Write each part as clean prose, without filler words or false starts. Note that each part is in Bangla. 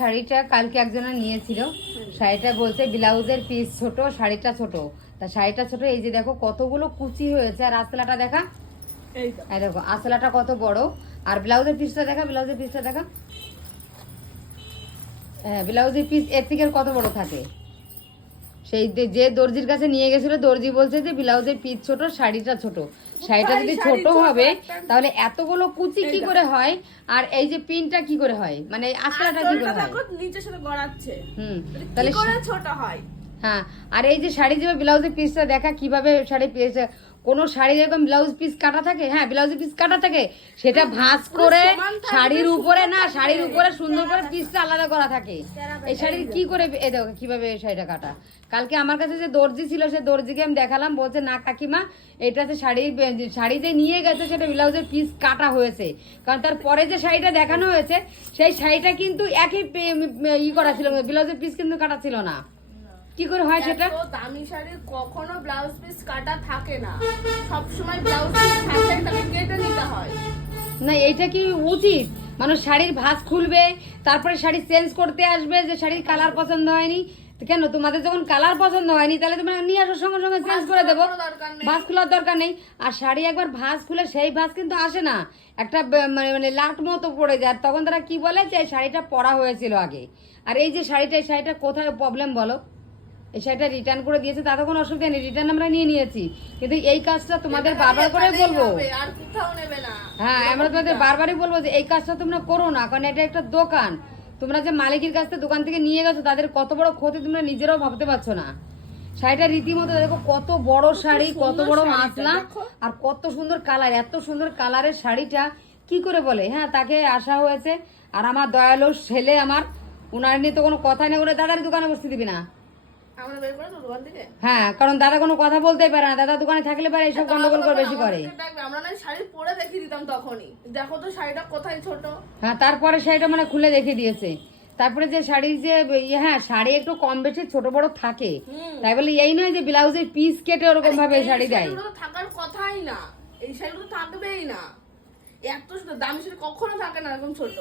শাড়িটা কালকে একজনের নিয়েছিল, শাড়িটা বলছে ব্লাউজের পিস ছোট, শাড়িটা ছোট। তা শাড়িটা ছোট, এই যে দেখো কতগুলো কুচি হয়েছে। আর আসলাটা দেখা, এই দেখো আসলাটা কত বড়। আর ব্লাউজের পিসটা দেখা, ব্লাউজের পিসটা দেখা। হ্যাঁ, ব্লাউজের পিস এর থেকে কত বড় থাকে। সেই যে দর্জির কাছে নিয়ে গেছিল, দর্জি বলছে যে ব্লাউজের পিস ছোট, শাড়িটা ছোট। শাড়িটা যদি ছোট হবে তাহলে এতগুলো কুচি কি করে হয়, আর এই যে পিনটা কি করে হয়, মানে আসলাটা কি করে হয়, নিচের সাথে গড়াচ্ছে। তাহলে ছোট হয়। হ্যাঁ, আর এই যে শাড়ি যে ব্লাউজের পিসটা দেখা, কিভাবে শাড়ি পিস, কোনো শাড়ি যেরকম ব্লাউজ পিস কাটা থাকে, হ্যাঁ ব্লাউজের পিস কাটা থাকে, সেটা ভাঁজ করে শাড়ির উপরে না, শাড়ির উপরে সুন্দর করে পিসটা আলাদা করা থাকে। এই শাড়ির কি করে এই দেখো কিভাবে এই শাড়িটা কাটা। কালকে আমার কাছে যে দর্জি ছিল, সে দর্জিকে আমি দেখালাম, বলছে না কাকিমা, এটাতে শাড়ি যে নিয়ে গেছে সেটা ব্লাউজের পিস কাটা হয়েছে। কারণ তার পরে যে শাড়িটা দেখানো হয়েছে সেই শাড়িটা কিন্তু একই করা ছিল, ব্লাউজের পিস কিন্তু কাটা ছিল না। কি করে হয় সেটা? দামি শাড়ির কখনো ব্লাউজ পিস কাটা থাকে না, সব সময় ব্লাউজ পিস থাকে, তাকে কেটে নিতে হয়। না, এইটা কি উচিত? মানুষ শাড়ির ভাঁজ খুলবে, তারপরে শাড়ি চেঞ্জ করতে আসবে যে শাড়ির কালার পছন্দ হয়নি। কেন তোমাদের যখন কালার পছন্দ হয়নি তাহলে তোমরা নিয়ে আসার সঙ্গে সঙ্গে চেঞ্জ করে দেবো, ভাঁজ খোলার দরকার নেই। আর শাড়ি একবার ভাঁজ খুলে সেই ভাঁজ কিন্তু আসে না, একটা মানে লাট মতো পড়ে যায়। তখন তারা কি বলে যে শাড়িটা পরা হয়েছিল আগে। আর এই যে শাড়িটা কোথায় প্রবলেম বলো? এই শাড়িটা রিটার্ন করে দিয়েছে, তাতে কোনো অসুবিধা নেই, রিটার্ন আমরা নিয়ে নিয়েছি। কিন্তু এই কাজটা তোমাদের বারবার করে বলবো, হ্যাঁ আমরা তোমাদের বারবারই বলবো যে এই কাজটা তোমরা করো না, কারণ এটা একটা দোকান। তোমরা যে মালিকের কাছ থেকে দোকান থেকে নিয়ে গেছো, তাদের কত বড় ক্ষতি তোমরা নিজেরাও ভাবতে পারছো না। শাড়িটা রীতিমতো দেখো কত বড় শাড়ি, কত বড় মাসলা, আর কত সুন্দর কালার। এত সুন্দর কালারের শাড়িটা কি করে বলে, হ্যাঁ তাকে আসা হয়েছে। আর আমার দয়ালু ছেলে আমার, ওনার নিয়ে তো কোনো কথা নেই, ওরা দাদার দোকানে বসতে দিবি না। হ্যাঁ, কারণ দাদা কোনো কথা বলতেই পারে না, দাদা দোকানে থাকলে পারে এইসব গন্ডগোল করে বেশি করে। আমরা না শাড়ি পরে দেখিয়ে দিতাম তখনই, দেখো তো শাড়িটা কোথায় ছোট। হ্যাঁ, তারপরে শাড়িটা মানে খুলে দেখিয়ে দিয়েছে। তারপরে যে শাড়ি যে, হ্যাঁ শাড়ি একটু কম বেশি ছোট বড় থাকে, তাই বলে এই নয় যে ব্লাউজের পিস কেটে ওরকম ভাবে শাড়ি দেয়। থাকার কথাই না, এই শাড়িগুলো থাকবেই না। এত দামি শাড়ি কখনো থাকে না এরকম ছোট।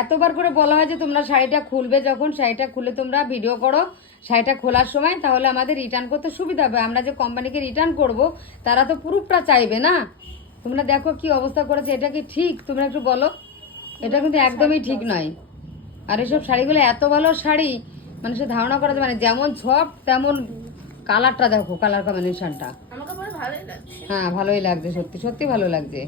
এতবার করে বলা হয় যে তোমরা শাড়িটা খুলবে, যখন শাড়িটা খুলে তোমরা ভিডিও করো শাড়িটা খোলার সময়, তাহলে আমাদের রিটার্ন করতে সুবিধা হবে। আমরা যে কোম্পানিকে রিটার্ন করব তারা তো প্রুফটা চাইবে না। তোমরা দেখো কি অবস্থা করেছে, এটা কি ঠিক? তোমরা একটু বলো, এটা কিন্তু একদমই ঠিক নয়। আর এসব শাড়িগুলো এত ভালো শাড়ি, মানুষের ধারণা করা যাবে না, যেমন সব তেমন কালারটা দেখো, কালার কম্বিনেশনটা। আমাকে ভালোই লাগছে। হ্যাঁ ভালোই লাগছে, সত্যি সত্যি ভালো লাগছে।